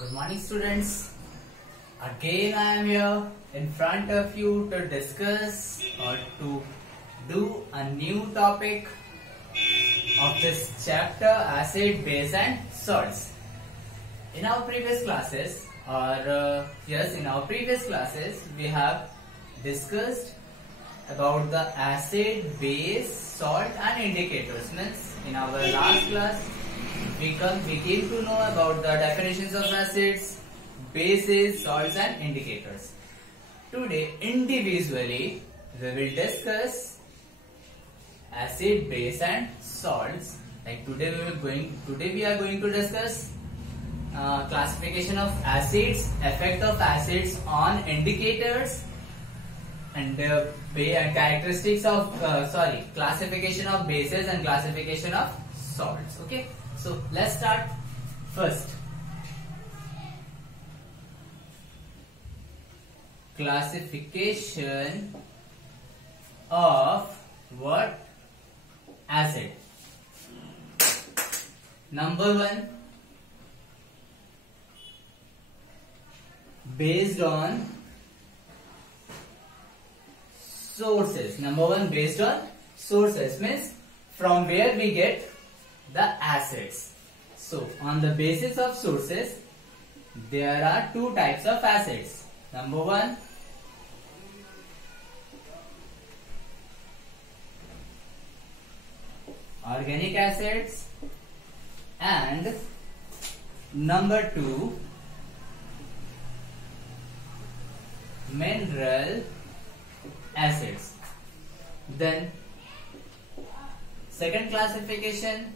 Good morning, students. Again, I am here in front of you to discuss or to do a new topic of this chapter, acid, base and salts. In our previous classes, we have discussed about the acid, base, salt and indicators. Means in our last class, we came to know about the definitions of acids, bases, salts and indicators. Today, individually, we will discuss acid, base and salts. Like today we are going to discuss classification of acids, effect of acids on indicators, and characteristics of classification of bases and classification of salts. Okay, so let's start. First, classification of what? Acid. Number one, based on sources. Number one, based on sources means from where we get the acids. So on the basis of sources, there are two types of acids. Number one, organic acids, and number two, mineral acids. Then second classification,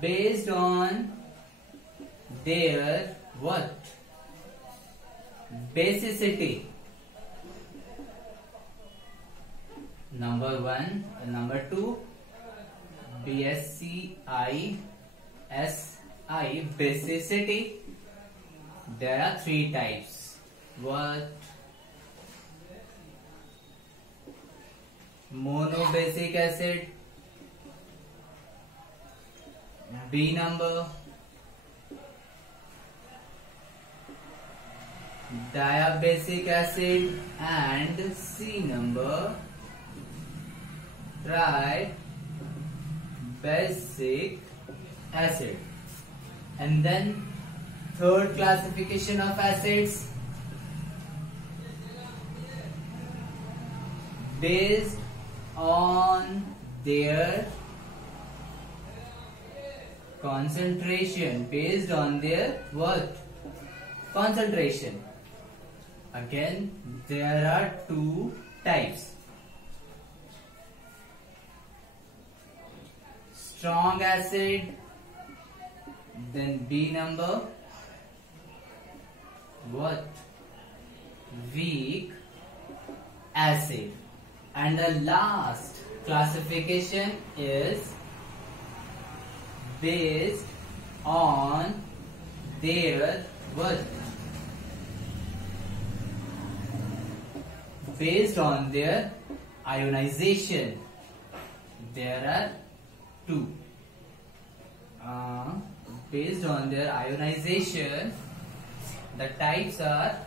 based on their what? Basicity. Number one and number two, BSCI, basicity. There are three types. What? Monobasic acid. B number. Diabasic acid, and C number, tribasic acid. And then third classification of acids, based on their concentration. Based on their what? Concentration. Again, there are two types. Strong acid, then B number, what? Weak acid. And the last classification is based on their what? Based on their ionization. There are two. Based on their ionization, the types are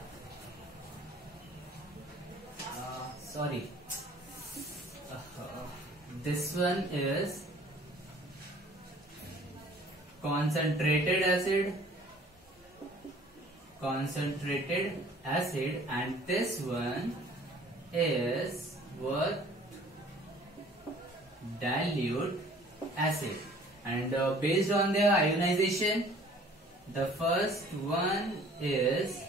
this one is concentrated acid, and this one is what? Dilute acid. And based on their ionization, the first one is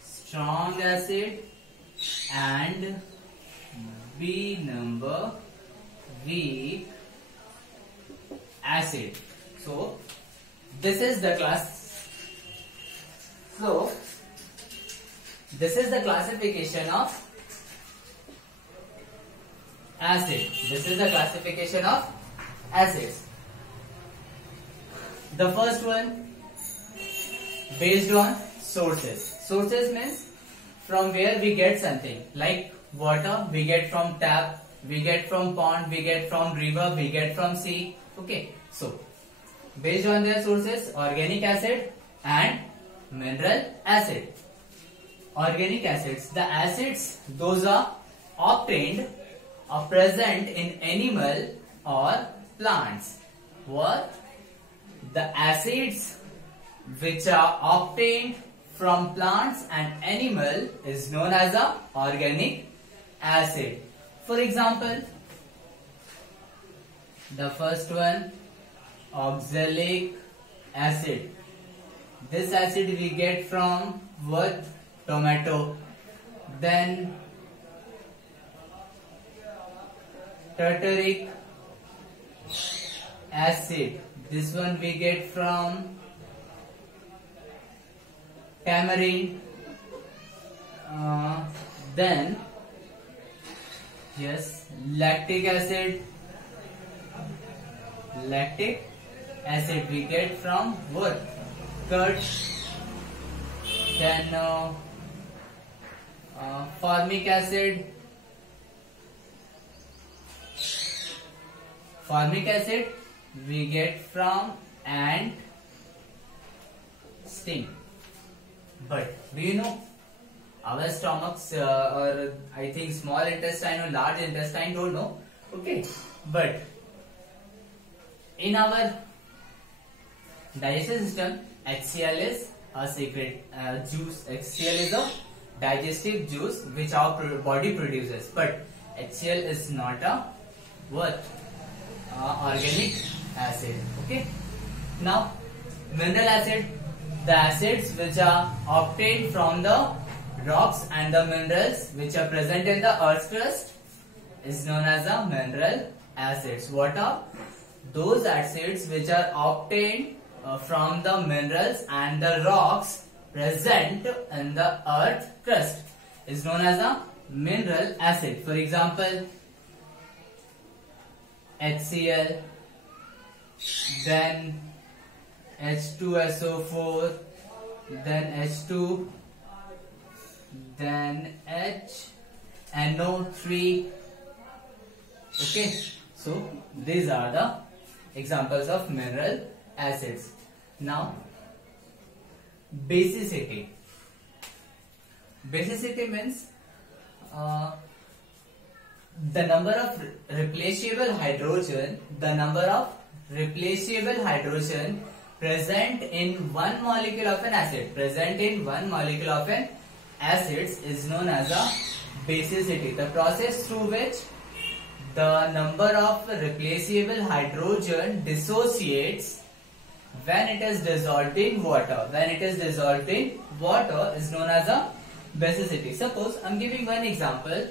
strong acid, and B number, weak acid. So this is the classification of acid. This is the classification of acids. The first one, based on sources. Sources means from where we get something. Like water, we get from tap, we get from pond, we get from river, we get from sea. Okay, so based on their sources, organic acid and mineral acid. Organic acids, the acids those are obtained or present in animal or plants. What? The acids which are obtained from plants and animal is known as a organic acid. For example, the first one, oxalic acid. This acid we get from what? Tomato. Then tartaric acid. This one we get from tamarind. Then yes, lactic acid. Lactic acid we get from what? Curd. Then formic acid. Formic acid we get from ant sting. But do you know our stomachs or I think small intestine or large intestine, don't know. Okay, but in our digestive system, HCl is a secret juice. HCl is a digestive juice which our body produces, but HCl is not a what? Organic acid. Okay. Now, mineral acid, the acids which are obtained from the rocks and the minerals which are present in the earth's crust is known as the mineral acids. What are those acids which are obtained from the minerals and the rocks present in the earth crust is known as a mineral acid. For example, HCl, then H2SO4, then H2, then HNO3. Okay, so these are the examples of mineral acids. Now, basicity. Basicity means the number of replaceable hydrogen, present in one molecule of an acid, is known as a basicity. The process through which the number of replaceable hydrogen dissociates when it is dissolved in water. Is known as a basicity. Suppose I am giving one example.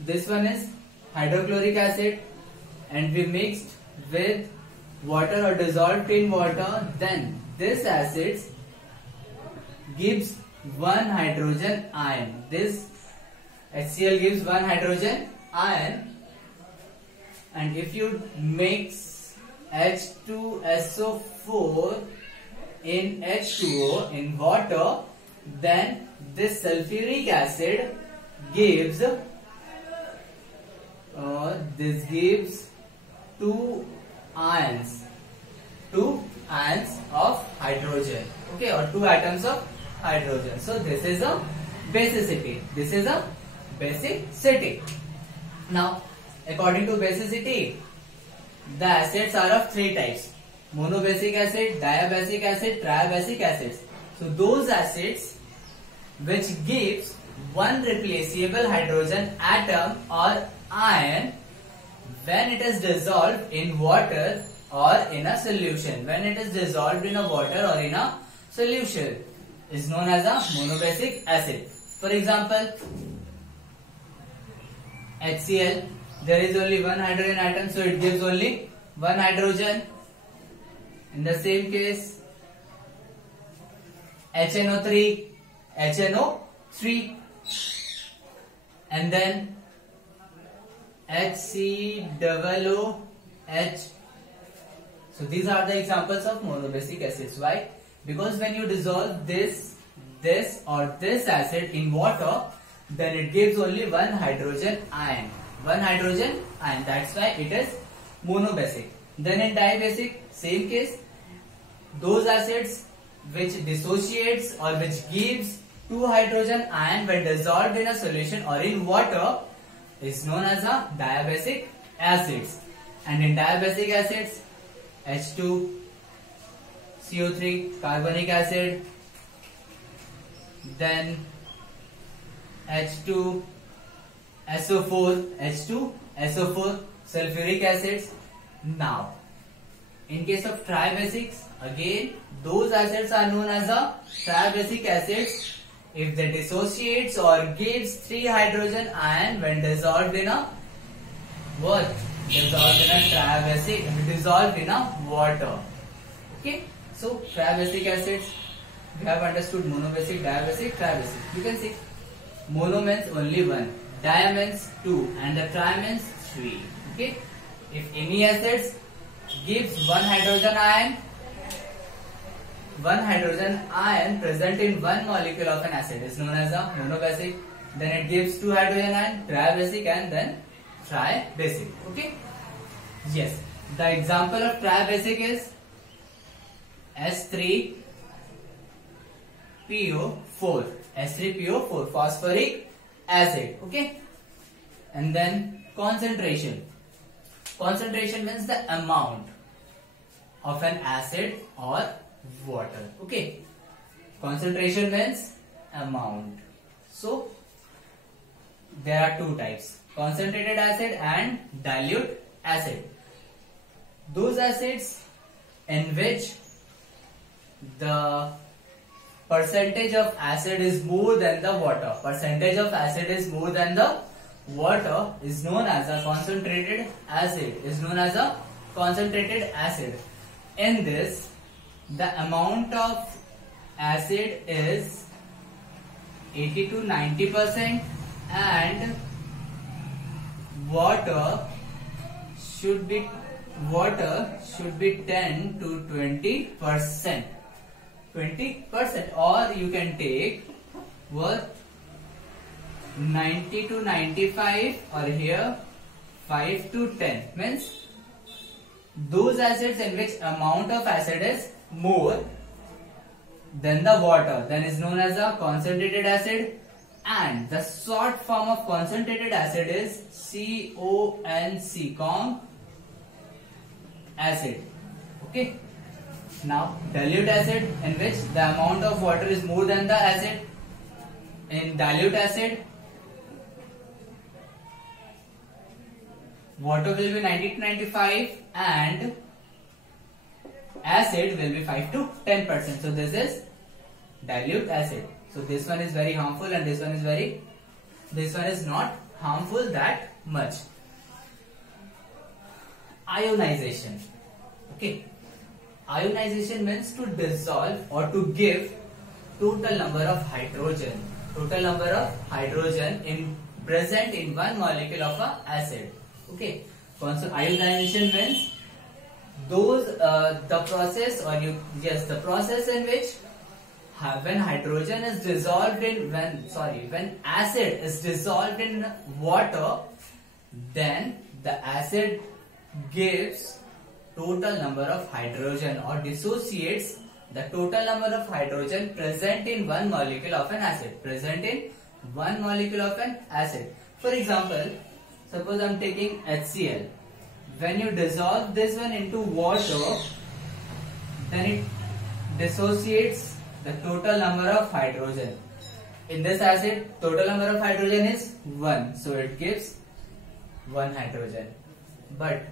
This one is hydrochloric acid and we mixed with water or dissolved in water, then this acid gives one hydrogen ion. This HCl gives one hydrogen ion, and if you mix H2SO4 in H2O in water, then this sulfuric acid gives two ions of hydrogen, okay, or two atoms of hydrogen. So this is a basicity. Now, according to basicity, the acids are of three types: monobasic acid, diabasic acid, triabasic acids. So those acids which gives one replaceable hydrogen atom or ion when it is dissolved in water or in a solution. Is known as a monobasic acid. For example, HCl, there is only one hydrogen atom, so it gives only one hydrogen. In the same case, HNO3, and then HCOOH. So these are the examples of monobasic acids. Why? Because when you dissolve this acid in water, then it gives only one hydrogen ion. That's why it is monobasic. Then in dibasic, same case, those acids which dissociates or which gives two hydrogen ion when dissolved in a solution or in water is known as a diabasic acids. And in diabasic acids, H2, CO3, carbonic acid, then H2, SO4, H2, SO4, sulfuric acids. Now, in case of tribasics, again, those acids are known as a tribasic acids if they dissociates or gives 3 hydrogen ion when dissolved in a what? Dissolved in a tribasic, dissolved in a water. Okay, so tribasic acids, we have understood monobasic, diabasic, tribasic. You can see mono means only one, dia means 2, and the tri means 3. Okay, if any acids gives one hydrogen ion present in one molecule of an acid is known as a monobasic. Then it gives 2 hydrogen ion, tribasic, and then tribasic. Okay. Yes. The example of tribasic is S3PO4. S3PO4, phosphoric acid. Okay. And then concentration. Concentration means the amount of an acid or water. Okay. Concentration means amount. So there are two types, concentrated acid and dilute acid. Those acids in which the percentage of acid is more than the water, percentage of acid is more than the water is known as a concentrated acid, In this, the amount of acid is 80 to 90% and water should be 10 to 20%. 20%, or you can take what 90 to 95, or here 5 to 10, means those acids in which amount of acid is more than the water, then is known as a concentrated acid, and the short form of concentrated acid is CONC, CONC acid. Okay. Now dilute acid, in which the amount of water is more than the acid. In dilute acid, water will be 90 to 95 and acid will be 5 to 10%. So this is dilute acid. So this one is very harmful and this one is not harmful that much. Ionization. Okay. Ionization means to dissolve or to give total number of hydrogen. Total number of hydrogen present in one molecule of a acid. Okay. So ionization means those the process in which when hydrogen is dissolved in when acid is dissolved in water, then the acid gives total number of hydrogen or dissociates the total number of hydrogen present in one molecule of an acid. For example, suppose I am taking HCl. When you dissolve this one into water, then it dissociates the total number of hydrogen. In this acid, total number of hydrogen is 1, so it gives 1 hydrogen. But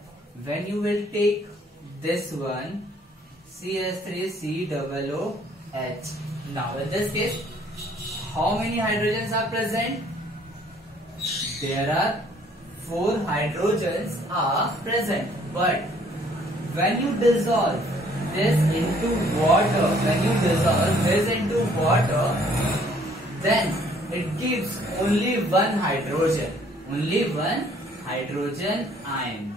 when you will take this one, CH3COOH, now in this case, how many hydrogens are present? There are 4 hydrogens are present. But when you dissolve this into water, then it gives only 1 hydrogen, ion.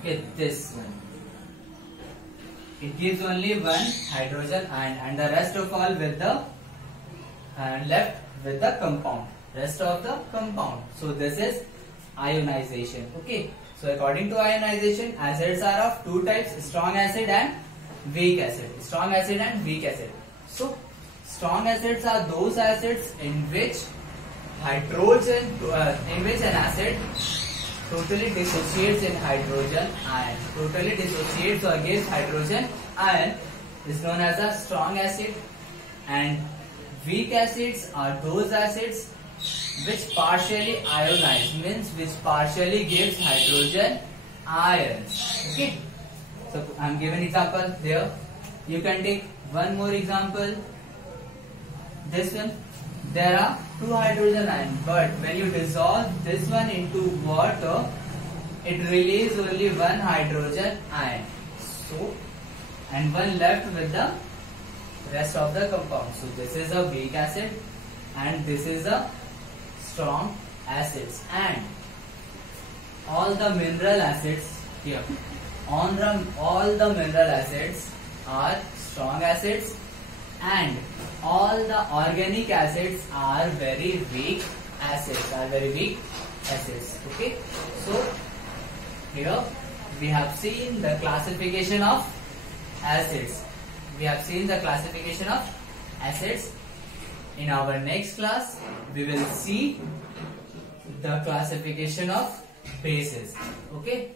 Okay, this one. It gives only 1 hydrogen ion, and the rest of all with the left with the compound. So this is ionization. Okay. So according to ionization, acids are of two types: strong acid and weak acid. Strong acid and weak acid. So strong acids are those acids in which an acid totally dissociates in hydrogen ion. Totally dissociates or gives hydrogen ion is known as a strong acid. And weak acids are those acids which partially ionize, means which partially gives hydrogen ions. Okay. So I am giving example there. You can take one more example. This one. There are two hydrogen ions, but when you dissolve this one into water, it releases only one hydrogen ion. So, and one left with the rest of the compound. So this is a weak acid and this is a strong acids. And all the mineral acids here, all the mineral acids are strong acids, and all the organic acids are very weak acids. Okay. So here we have seen the classification of acids. In our next class, we will see the classification of bases. Okay.